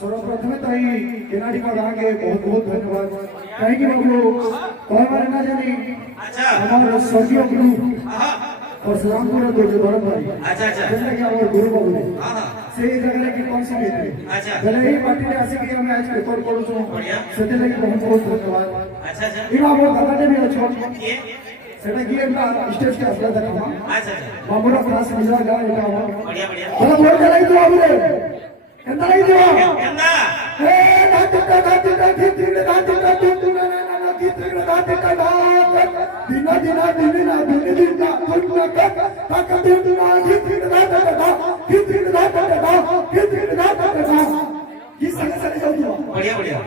सर्वप्रथम किनारी का आगे बहुत बहुत धन्यवाद कहीं हमारे ना जानी हमारे स्वर्गीय गुरु परशुराम गुरु तो जो बड़ा भाई जैसे कि हमारे गुरु बाबू से जगह की कौन सी कहते भले ही पार्टी ने आसी कि हमें आज पेपर पढ़ो छो सेते लगी बहुत बहुत धन्यवाद इमा बहुत गलाटे भी अच्छो सेटा की एमना स्टेज के असला धन्यवाद मामूरा क्लास मिला गा एटा बढ़िया बढ़िया बोला बोल चलाई तो आबरे ಎಂದಾ ಇದು ಎಂದಾ ಏ ನಾಟಕ ನಾಟಕ ಕಿತ್ತಿನ ನಾಟಕ ತುತ್ತುನ ನನ್ನ ಕಿತ್ತಿನ ನಾಟಕ ದಿನ ದಿನ ದಿನ ದಿನ ದಿನ ತುತ್ತಕ ತಕ ತುತ್ತುನ ಕಿತ್ತಿನ ನಾಟಕ ಕಿತ್ತಿನ ನಾಟಕ ಕಿತ್ತಿನ ನಾಟಕ ಈ ಸಂಗ ಸರಿ ಹೋಗ್ತೀವಿ बढ़िया बढ़िया